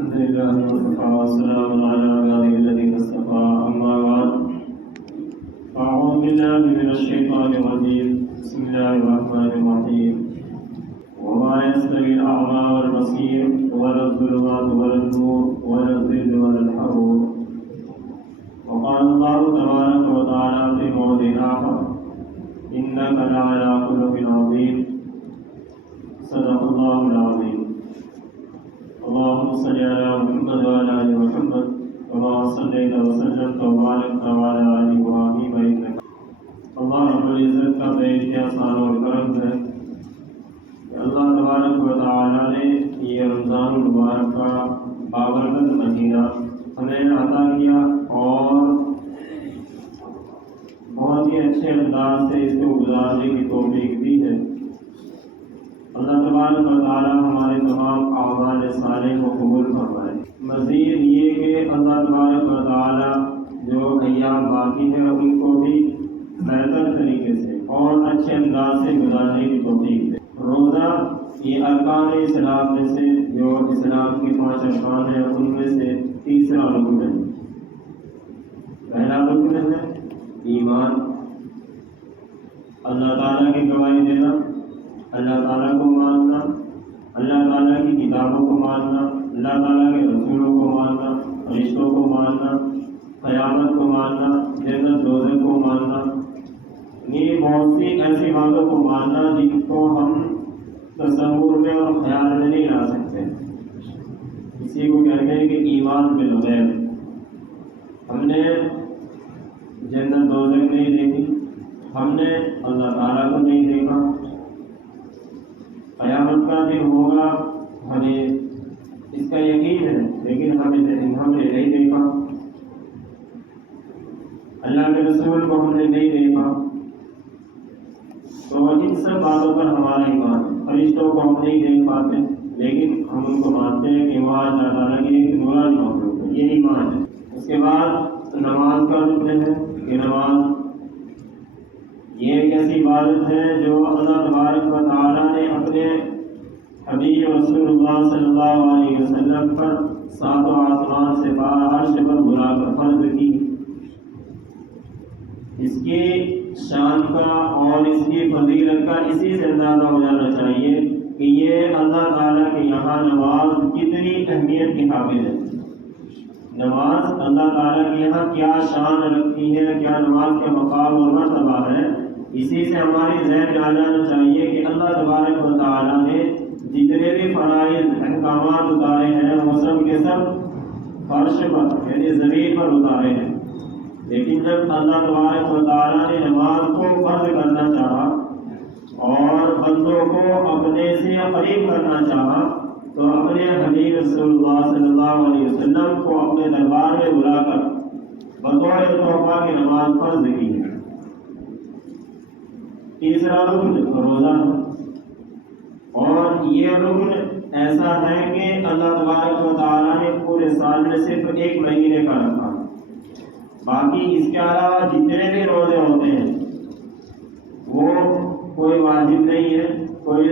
الحمد لله وكفى والسلام على عباده الذين اصطفى أما بعد أعوذ بالله من الشيطان الرجيم بسم الله الرحمن الرحيم وما يستوي الأعمى والبصير ولا الظلمات ولا النور ولا الظل ولا الحرور وقال الله تبارك وتعالى في موضع آخر إنك لعلى خلق عظيم صدق الله العظيم اللهم صل على محمد وعلى آل محمد كما صليت وسلمت وباركت على آل إبراهيم إنك اللہ رب العزت کا بے احسان اور کرم ہے کہ اللہ تبارک و تعالی نے یہ رمضان المبارک کا بابرکت مہینہ ہمیں عطا کیا اور بہت ہی اچھے انداز سے اس کو گزارنے کی توفیق دی ہے۔ اللہ تبارک و تعالی ہمارے تمام اعمال صالح کو قبول فرمائے۔ مزید یہ کہ اللہ تبارک و تعالی جو ایام باقی ہیں ان کو بھی بہتر طریقے سے اور اچھے انداز سے گزارنے کی توفیق دے۔ روزہ یہ ارکان اسلام میں سے جو اسلام کی 5 ارکان ہیں ان میں سے تیسرا رکن ہے۔ پہلا رکن ہے ایمان، اللہ تعالیٰ کی گواہی دینا، اللہ تعالیٰ کو ماننا، اللہ تعالیٰ کی کتابوں کو ماننا، اللہ تعالیٰ کے رسولوں کو ماننا، فرشتوں کو ماننا، قیامت کو ماننا، جنت دوزخ کو ماننا، یہ بہت سی ایسی باتوں کو ماننا جن کو ہم تصور میں اور خیال میں نہیں لا سکتے۔ اسی کو کہتے ہیں کہ ایمان بالغیب۔ ہم نے جنت دوزخ نہیں دیکھی، ہم نے اللہ تعالیٰ کو نہیں دیکھا، قیامت کا دن ہوگا ہمیں اس کا یقین ہے لیکن ہم نے نہیں دیکھا، اللہ کے رسول کو ہم نے نہیں دیکھا، تو ان سب باتوں پر ہمارا ایمان ہے۔ فرشتوں کو ہم نہیں دیکھ پاتے لیکن ہم ان کو مانتے ہیں کہ وہ اللہ تعالیٰ کی ایک نورانی مخلوق ہے، یہ ایمان ہے۔ اس کے بعد نماز کا رکن ہے کہ نماز یہ ایک ایسی عبادت ہے جو اللہ تبارک و تعالیٰ نے اپنے حبیب رسول اللہ صلی اللہ علیہ وسلم پر 7 آسمان سے 12 عرش پر بلا کر فرض کی۔ اس کی شان کا اور اس کی فضیلت کا اسی سے اندازہ ہو جانا چاہیے کہ یہ اللہ تعالیٰ کے یہاں نماز کتنی اہمیت کی حامل ہے۔ نماز اللہ تعالیٰ کے یہاں کیا شان رکھتی ہے، کیا نماز کے مقام اور مرتبہ ہے، اسی سے ہماری ذہن میں آ جانا چاہیے کہ اللہ تبارک و تعالیٰ نے جتنے بھی فرائض احکامات اتارے ہیں وہ سب کے سب فرش پر یعنی زمین پر اتارے ہیں، لیکن جب اللہ تبارک و تعالیٰ نے نماز کو فرض کرنا چاہا اور بندوں کو اپنے سے قریب کرنا چاہا تو اپنے حبیب رسول اللہ صلی اللہ علیہ وسلم کو اپنے دربار میں بلا کر بطور تحفہ کی نماز فرض کی ہے۔ تیسرا رکن روزہ ہے اور یہ رکن ایسا ہے کہ اللہ تبارک و تعالیٰ نے پورے سال میں صرف 1 مہینے کا رکھا، باقی اس کے علاوہ جتنے بھی روزے ہوتے ہیں وہ کوئی واجب نہیں ہے، کوئی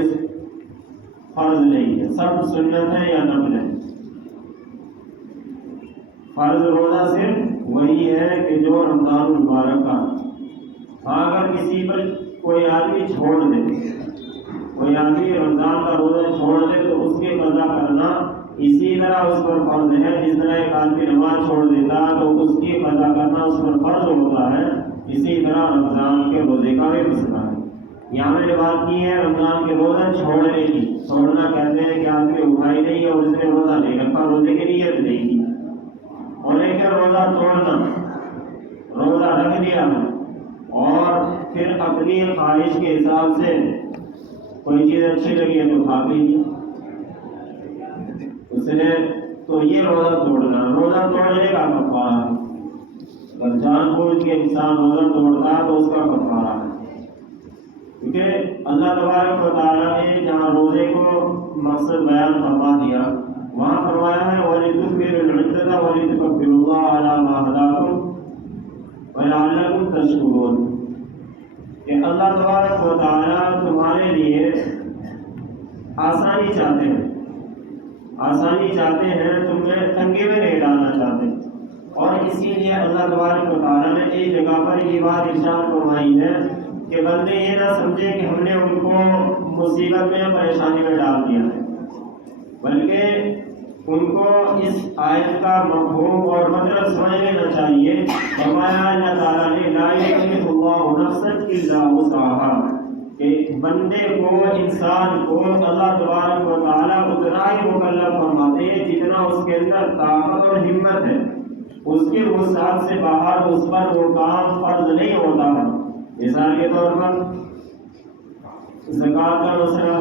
فرض نہیں ہے، سب سنت ہے یا نفل ہے۔ فرض روزہ صرف وہی ہے کہ جو رمضان المبارک کا، اگر کسی پر کوئی آدمی چھوڑ دے، کوئی آدمی رمضان کا روزہ چھوڑ دے تو اس کی قضا کرنا اسی طرح اس پر فرض ہے جس طرح ایک آدمی نماز چھوڑ دیتا تو اس کی قضا کرنا اس پر فرض ہوتا ہے، اسی طرح رمضان کے روزے کا بھی مسئلہ ہے۔ یہاں میں نے بات کی ہے رمضان کے روزے چھوڑنے کی۔ چھوڑنا کہتے ہیں کہ آدمی اٹھائی نہیں اور اس نے روزہ نہیں رکھا، روزے کی نیت نہیں کی، اور ایک روزہ توڑنا، روزہ رکھ دیا اور پھر اپنی خواہش کے حساب سے کوئی چیز اچھی لگی ہے تو کھا لی اس نے، تو یہ روزہ توڑنا، روزہ توڑنے کا کفارہ ہے۔ اگر جان بوجھ کے انسان روزہ توڑتا ہے تو اس کا کفارہ ہے، کیونکہ اللہ تبارک و تعالیٰ نے جہاں روزے کو مقصد بیان فرما دیا وہاں فرمایا ہے وَلِتُكْمِلُوا الْعِدَّةَ وَلِتُكَبِّرُوا اللَّهَ عَلَىٰ مَا هَدَاكُمْ وَلَعَلَّكُمْ تَشْكُرُونَ، کہ اللہ تبارک و تعالیٰ تمہارے لیے آسانی چاہتے ہیں، آسانی چاہتے ہیں، تمہیں تنگی میں نہیں ڈالنا چاہتے. اور اسی لیے اللہ تبارک و تعالیٰ نے ایک جگہ پر یہ بات ارشاد فرمائی ہے کہ بندے یہ نہ سمجھے کہ ہم نے ان کو مصیبت میں پریشانی میں ڈال دیا ہے، بلکہ ان کو اس آیت کا مفہوم اور مطلب سمجھ لینا چاہیے. فرمایا اللہ تعالیٰ نے لا یکلف اللہ نفسا الا وسعها، کہ بندے کو، انسان کو اللہ تبارک و تعالیٰ اتنا ہی مکلف فرماتے ہیں جتنا اس کے اندر طاقت اور ہمت ہے. اس کے وسعت سے باہر اس پر وہ کام فرض نہیں ہوتا ہے. مثال کے طور پر زکوٰۃ کا مسئلہ،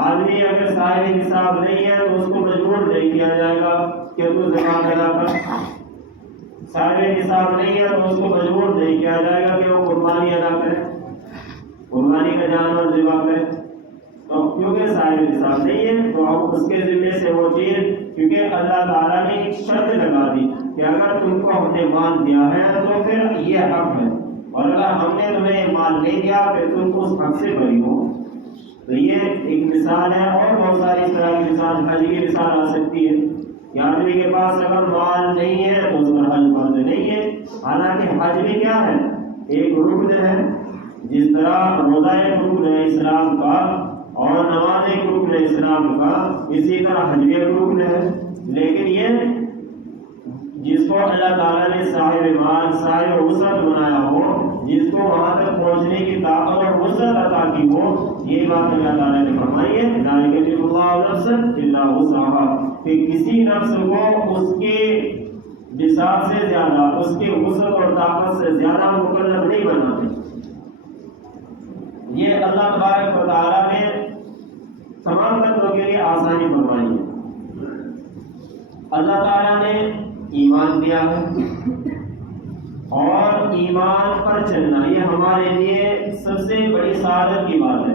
آدمی اگر صاحب نصاب نہیں ہے تو اس کو مجبور نہیں کیا جائے گا کہ تو زکوٰۃ ادا کر. صاحب نصاب نہیں ہے تو اس کو مجبور نہیں کیا جائے گا کہ وہ قربانی ادا کرے، قربانی کا جانور ذبح کرے. تو کیونکہ صاحب نصاب نہیں ہے تو اب اس کے ذمے سے وہ چیز، کیونکہ اللہ تعالیٰ نے ایک شرط لگا دی کہ اگر تم کو ہم نے مال دیا ہے تو پھر یہ حق ہے، اور اگر ہم نے تمہیں مال نہیں دیا پھر تم اس حق سے بری ہو. تو یہ ایک مثال ہے، اور بہت ساری اس طرح کی مثال، حج کی مثال آ سکتی ہے کہ آدمی کے پاس اگر مال نہیں ہے تو اس پر حج فرض نہیں ہے. حالانکہ حج بھی کیا ہے؟ ایک رکن ہے. جس طرح روزہ ایک رکن ہے اسلام کا اور نماز ایک رکن ہے اسلام کا، اسی طرح حج بھی ایک رکن ہے. لیکن یہ جس کو اللہ تعالیٰ نے صاحب مال، صاحب وسعت بنایا ہو، جس کو وہاں تک پہنچنے کی طاقت اور وسعت عطا کی ہو، یہ بات اللہ تعالیٰ نے فرمائی ہے لا یکلف اللہ نفسا الا وسعها، کہ کسی نفس کو اس کے نصاب سے زیادہ، اس کی وسعت اور طاقت سے زیادہ مکلف نہیں بناتے. یہ اللہ تبارک و تعالیٰ نے تمام بندوں کے لیے آسانی فرمائی ہے. اللہ تعالیٰ نے ایمان دیا ہے، اور ایمان پر چلنا یہ ہمارے لیے سب سے بڑی سعادت کی بات ہے.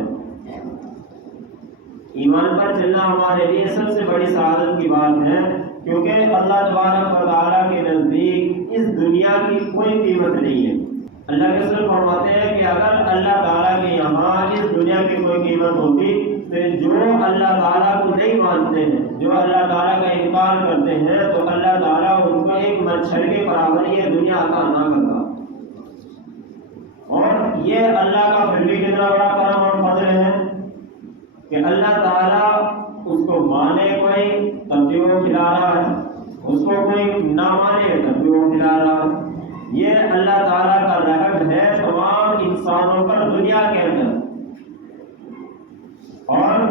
ایمان پر چلنا ہمارے لیے سب سے بڑی سعادت کی بات ہے، کیونکہ اللہ تبارک و تعالیٰ کے نزدیک اس دنیا کی کوئی قیمت نہیں ہے. اللہ کے رسول فرماتے ہیں کہ اگر اللہ تعالیٰ کے یہاں اس دنیا کی کوئی قیمت ہوتی تو جو اللہ تعالیٰ کو نہیں مانتے ہیں، جو اللہ تعالیٰ کا انکار کرتے ہیں، تو اللہ تعالیٰ ان کو ایک مچھر کے برابر یہ دنیا عطا نہ کرتا. اور یہ اللہ کا پھر بھی کتنا بڑا کرم اور فضل ہے کہ اللہ تعالیٰ اس کو مانے کوئی تب بھی وہ کھلا رہا ہے، اس کو کوئی نہ مانے تب بھی وہ کھلا رہا ہے. یہ اللہ تعالیٰ کا رحم ہے تمام انسانوں پر دنیا کے اندر. اور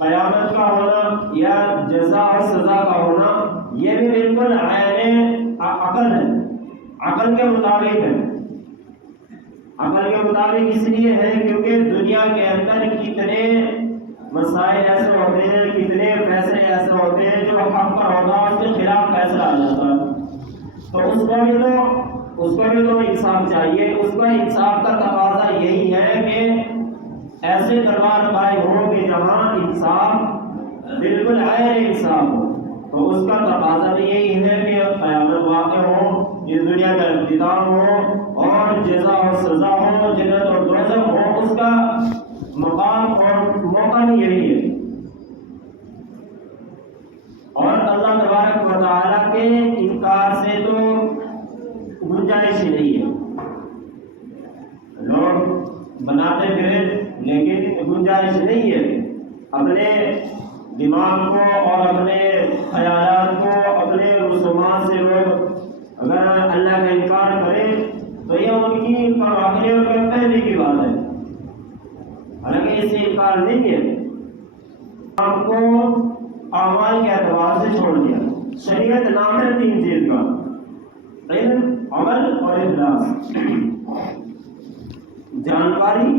قیامت کا ہونا یا جزا اور سزا کا ہونا یہ بھی بالکل عین عقل ہے، عقل کے مطابق ہے. عقل کے مطابق اس لیے ہے کیونکہ دنیا کے اندر کتنے مسائل ایسے ہوتے ہیں، کتنے فیصلے ایسے ہوتے ہیں جو حق پر ہوتا ہے اس کے خلاف فیصلہ آ جاتا ہے. تو اس کو بھی تو انصاف چاہیے. اس کا انصاف کا تقاضا یہی ہے کہ ایسے دربار قائم ہو کہ جہاں انصاف بالکل عین انصاف ہو. تو اس کا تقاضا بھی یہی ہے کہ قیامت واقع ہو، اس دنیا کا اختتام ہو اور جزا اور سزا ہو، جنت اور دوزخ ہو. اس کا مقام اور موقع بھی یہی ہے. اور اللہ تبارک و تعالیٰ کے انکار سے تو گنجائش ہی نہیں ہے. لوگ بناتے پھرے لیکن گنجائش نہیں ہے. اپنے دماغ کو اور اپنے خیالات کو، اپنے رسومات سے لوگ اگر اللہ کا انکار کریں تو یہ ان کی فراخی اور پہلے کی بات ہے. حالانکہ اس سے انکار نہیں ہے. آپ کو اعمال کے اعتبار سے چھوڑ دیا. شریعت نام ہے 3 چیز کا: علم، عمل اور اخلاص. جانکاری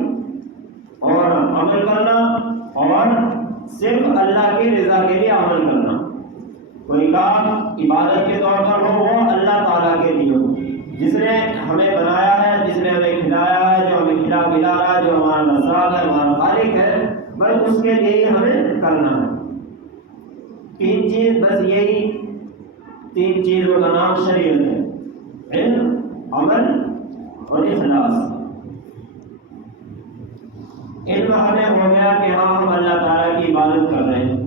اور عمل کرنا، اور صرف اللہ کی رضا کے لیے عمل کرنا. کوئی کام عبادت کے طور پر ہو وہ اللہ تعالیٰ کے لیے ہو. جس نے ہمیں بنایا ہے، جس نے ہمیں کھلایا ہے، جو ہمیں کھلا پلا رہا ہے، جو ہمارا رزاق ہے، ہمارا خالق ہے، بس اس کے لیے ہی ہمیں کرنا ہے. 3 چیز، بس یہی 3 چیزوں کا نام شریعت ہے: علم، عمل اور اخلاص. علم ہمیں ہو گیا کہ ہاں ہم اللہ تعالیٰ کی عبادت کر رہے ہیں،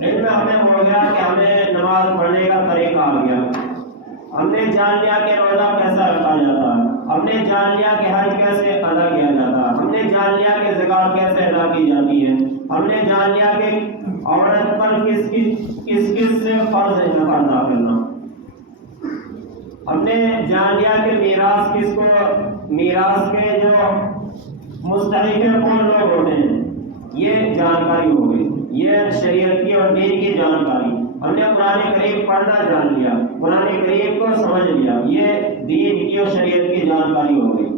علم ہمیں ہو گیا کہ ہمیں نماز پڑھنے کا طریقہ آ گیا، ہم نے جان لیا کہ روزہ کیسا رکھا جاتا ہے، ہم نے جان لیا کہ حج کیسے ادا کیا جاتا ہے، ہم نے جان لیا کہ زکوٰۃ کیسے ادا کی جاتی ہے، ہم نے جان لیا کہ عورت پر کس سے فرض ہے نفل ادا کرنا، ہم نے جان لیا کہ میراث کس کو، میراث کے جو مستحق کون لوگ ہوتے ہیں، یہ جانکاری ہو گئی، یہ شریعت کی اور دین کی جانکاری۔ ہم نے قرآن کریم پڑھنا جان لیا، قرآن کریم کو سمجھ لیا، یہ دین کی اور شریعت کی جانکاری ہو گئی۔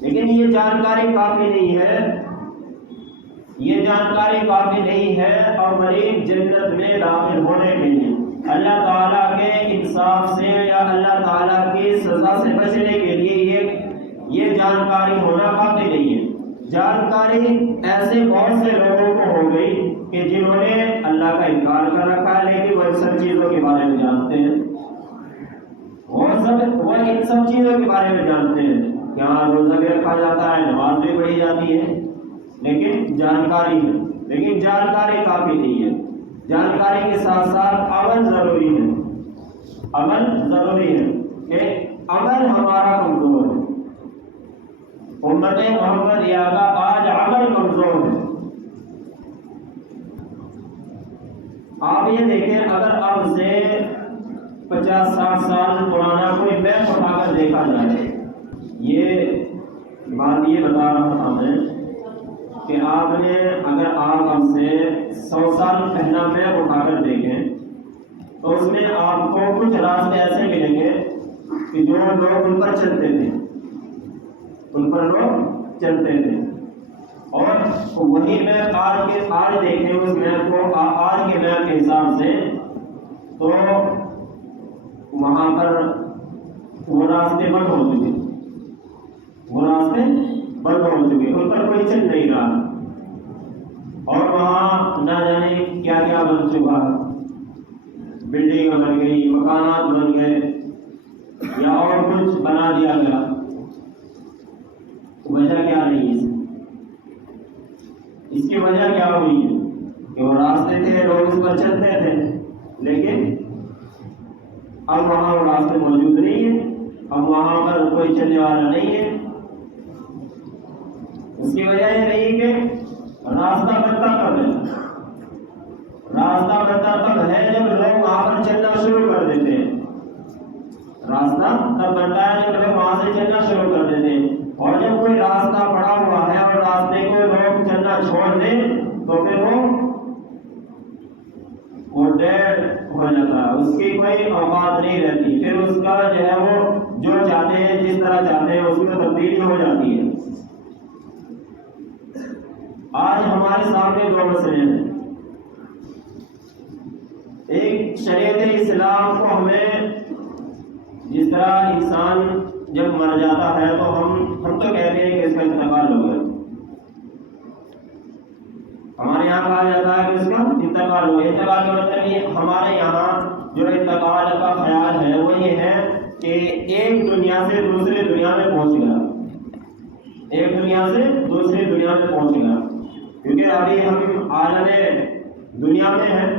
لیکن یہ جانکاری کافی نہیں ہے، یہ جانکاری کافی نہیں ہے اور غریب جنت میں داخل ہونے کے لیے اللہ تعالیٰ کے انصاف سے یا اللہ تعالیٰ کی سزا سے بچنے کے لیے یہ جانکاری ہونا کافی نہیں ہے۔ جانکاری ایسے بہت سے لوگوں کو ہو گئی کہ جنہوں نے اللہ کا انکار کر رکھا ہے لیکن وہ ان سب چیزوں کے بارے میں جانتے ہیں، وہ ان سب چیزوں کے بارے میں جانتے ہیں کہ ہاں روزہ بھی رکھا جاتا ہے، نماز بھی پڑھی جاتی ہے، لیکن جانکاری ہے، لیکن جانکاری کافی نہیں ہے۔ جانکاری کے ساتھ ساتھ عمل ضروری ہے، عمل ضروری ہے کہ عمل ہمارا کمزور ہے، امت محمدیہ کا آج عمل کمزور ہے۔ آپ یہ دیکھیں، اگر اب سے 50-60 سال پرانا کوئی میپ اٹھا کر دیکھا جائے، یہ بات یہ بتا رہا تھا میں کہ آپ نے اگر آپ اب سے 100 سال پہلا میپ اٹھا کر دیکھیں تو اس میں آپ کو کچھ راستے ایسے ملیں گے کہ جو لوگ ان پر چلتے تھے، ان پر لوگ چلتے تھے، اور وہی میپ آج دیکھیں اس میپ کو آج کے میپ کے حساب سے تو وہاں پر وہ راستے بند ہو چکے، وہ راستے بند ہو چکے، ان پر کوئی چل نہیں رہا، اور وہاں نہ جانے کیا کیا بن چکا، بلڈنگ بن گئی، مکانات بن گئے یا اور کچھ بنا دیا گیا۔ وجہ کیا نہیں ہے اس کی وجہ کیا ہوئی ہے کہ وہ راستے تھے، لوگ اس پر چلتے تھے، لیکن اب وہاں وہ راستے موجود نہیں ہیں، اب وہاں پر کوئی چلنے والا نہیں ہے۔ اس کی وجہ یہ نہیں کہ راستہ بنتا کب ہے، راستہ بنتا تب ہے جب لوگ وہاں پر چلنا شروع کر دیتے ہیں، راستہ تب بنتا ہے جب لوگ وہاں سے چلنا شروع کر دیتے ہیں، اور جب کوئی راستہ پڑا ہوا ہے اور راستے کو لوگ چلنا چھوڑ دیں تو پھر وہ ڈیڈ ہو جاتا ہے، اس کی کوئی اوقات نہیں رہتی، پھر اس کا جو ہے وہ جو چاہتے ہیں جس طرح چاہتے ہیں اس میں تبدیلی ہو جاتی ہے۔ آج ہمارے سامنے دو مسئلے ہیں، ایک شریعت اسلام کو ہمیں جس طرح انسان جب مر جاتا ہے تو ہم تو کہتے ہیں کہ اس کا انتقال ہو گیا، ہمارے یہاں کہا جاتا ہے کہ اس کا انتقال ہو گیا۔ انتقال کا مطلب یہ ہمارے یہاں جو انتقال کا خیال ہے وہ یہ ہے کہ ایک دنیا سے دوسرے دنیا میں پہنچ گیا، ایک دنیا سے دوسری دنیا میں پہنچ گیا، کیونکہ ابھی ہم عالم دنیا میں ہیں،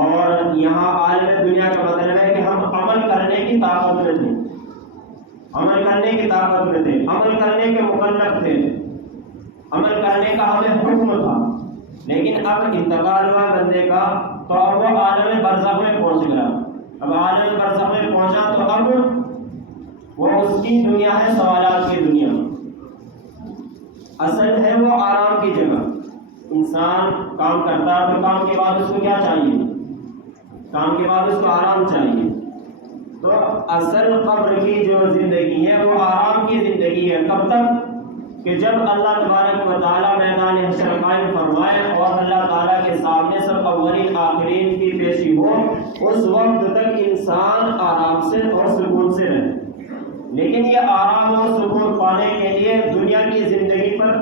اور یہاں عالم دنیا کا مطلب ہے کہ ہم عمل کرنے کی طاقت میں تھے، عمل کرنے کی طاقت میں تھے، عمل کرنے کے مکلف تھے، عمل کرنے کا ہمیں حکم تھا، لیکن اب انتقال ہوا بندے کا تو اب وہ عالم برزخ میں پہنچ گیا۔ اب عالم برزخ میں پہنچا تو اب وہ اس کی دنیا ہے سوالات کی دنیا، اصل ہے وہ آرام کی جگہ۔ انسان کام کرتا ہے تو کام کے بعد اس کو کیا چاہیے، کام کے بعد اس کو آرام چاہیے، تو اصل قبر کی جو زندگی ہے وہ آرام کی زندگی ہے، کب تک کہ جب اللہ تبارک و تعالیٰ میدان حشر قائم فرمائے اور اللہ تعالیٰ کے سامنے سب اولین آخرین کی پیشی ہو، اس وقت تک انسان آرام سے اور سکون سے رہے۔ لیکن یہ آرام اور سکون پانے کے لیے دنیا کی زندگی پر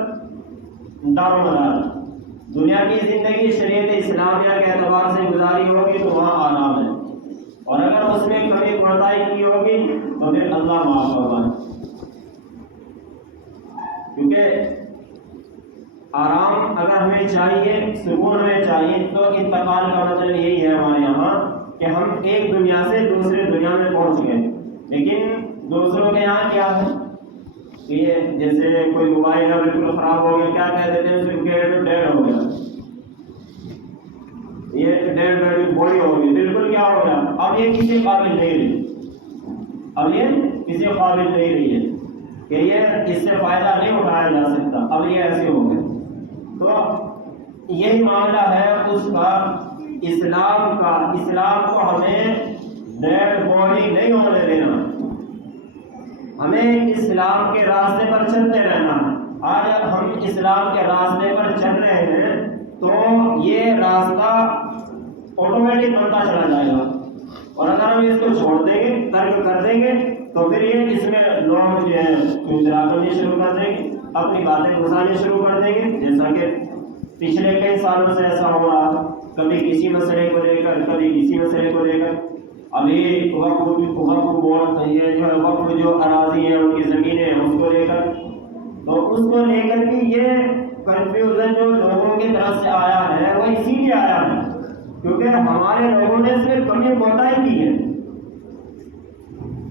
دار و مدار، دنیا کی زندگی شریعت اسلامیہ کے اعتبار سے گزاری ہوگی تو وہاں آرام ہے، اور اگر اس میں کمی کوتاہی کی ہوگی تو پھر اللہ معاف فرمائے، کیونکہ آرام اگر ہمیں چاہیے، سکون ہمیں چاہیے، تو انتقال کا مطلب یہی ہے ہمارے یہاں کہ ہم ایک دنیا سے دوسرے دنیا میں پہنچ گئے. لیکن دوسروں کے یہاں کیا ہے کہ یہ جیسے کوئی موبائل بالکل خراب ہو گیا، کیا کہہ دیتے ہیں اس کے ڈیڈ ہو گیا، یہ ڈیڈ باڈی ہو گئی، بالکل کیا ہو گیا، اب یہ کسی قابل نہیں رہی، اب یہ کسی قابل نہیں رہی ہے کہ یہ اس سے فائدہ نہیں اٹھایا جا سکتا، اب یہ ایسے ہو گئے. تو یہی معاملہ ہے اس کا، اسلام کا. اسلام کو ہمیں ڈیڈ باڈی نہیں ہونے دینا، ہمیں اسلام کے راستے پر چلتے رہنا. آج ہم اسلام کے راستے پر چل رہے ہیں تو یہ راستہ آٹومیٹک بنتا چلا جائے گا، اور اگر ہم اس کو چھوڑ دیں گے، ترک کر دیں گے، تو پھر یہ اس میں لوگ جو ہے چنچرا کرنی شروع کر دیں گے، اپنی باتیں گھسانی شروع کر دیں گے. جیسا کہ پچھلے کئی سالوں سے ایسا ہو رہا تھا، کبھی کسی مسئلے کو لے کر، کبھی کسی مسئلے کو لے کر. ابھی وقف بورڈ، یہ جو ہے وقف جو اراضی ہیں ان کی زمینیں ہیں اس کو لے کر، تو اس کو لے کر بھی یہ کنفیوژن جو لوگوں کی طرف سے آیا ہے وہ اسی لیے آیا ہے کیونکہ ہمارے لوگوں نے اس میں کمی کوتاہی کی ہے،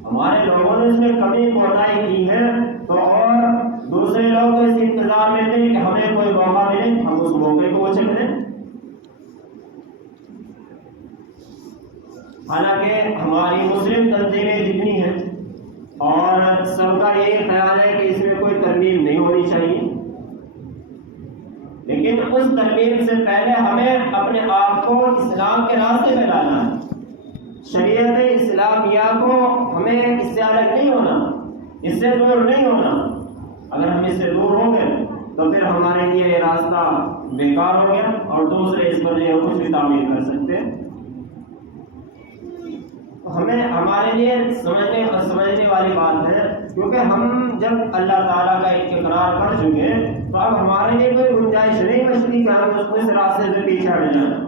ہمارے لوگوں نے اس میں کمی کوتاہی کی ہے. تو اور دوسرے لوگ اس انتظار میں تھے کہ ہمیں کوئی موقع ملے، ہم اس موقع کو اچھل لیں. حالانکہ ہماری مسلم تنظیمیں جتنی ہیں اور سب کا یہی خیال ہے کہ اس میں کوئی ترمیم نہیں ہونی چاہیے، لیکن اس ترمیم سے پہلے ہمیں اپنے آپ کو اسلام کے راستے پہ لانا ہے. شریعت اسلامیہ کو ہمیں اس سے الگ نہیں ہونا، اس سے دور نہیں ہونا. اگر ہم اس سے دور ہوں گے تو پھر ہمارے لیے یہ راستہ بیکار ہو گیا اور دوسرے اس پر جو کچھ بھی تعمیر کر سکتے ہیں. ہمیں ہمارے لیے سمجھنے والی بات ہے، کیونکہ ہم جب اللہ تعالیٰ کا اقرار کر چکے تو اب ہمارے لیے کوئی گنجائش نہیں بچتی کہ ہم اس راستے سے پیچھے ہٹ جائیں،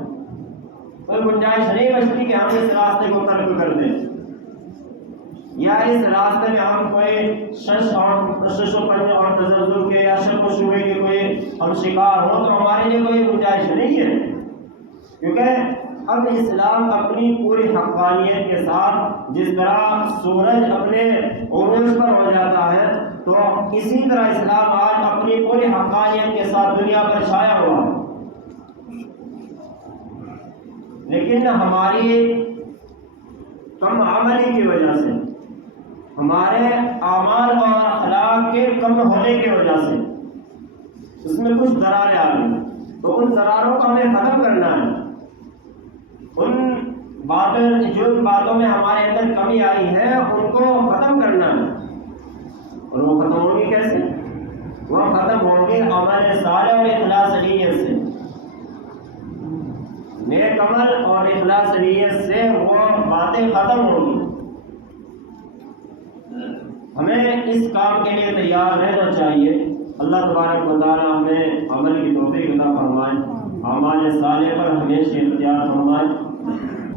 کوئی گنجائش نہیں بچتی کہ ہم اس راستے کو ترک کر دیں، یا اس راستے میں ہم کوئی شش و پنج اور تزلزل کے یا شک و شبہے کے کوئی ہم شکار ہوں تو ہمارے لیے کوئی گنجائش نہیں ہے. کیونکہ اب اسلام اپنی پوری حقانیت کے ساتھ، جس طرح سورج اپنے عروج پر ہو جاتا ہے تو اسی طرح اسلام آج اپنی پوری حقانیت کے ساتھ دنیا پر چھایا ہوا ہے. لیکن ہماری کم عملی کی وجہ سے، ہمارے اعمال اور اخلاق کے کم ہونے کی وجہ سے اس میں کچھ دراریں آ گئی، تو ان دراروں کو ہمیں ختم کرنا ہے. جن باتوں میں ہمارے اندر کمی آئی ہے ان کو ختم کرنا ہے. اور وہ ختم ہوگی کیسے؟ وہ ختم ہوگی عمل صالح اور اخلاص نیت سے. نیک عمل اور اخلاص نیت سے وہ باتیں ختم ہوگی. ہمیں اس کام کے لیے تیار رہنا چاہیے. اللہ تبارک و تعالی ہمیں عمل کی توفیق عطا فرمائے، اعمال صالح پر ہمیشہ اختیار فرمائے.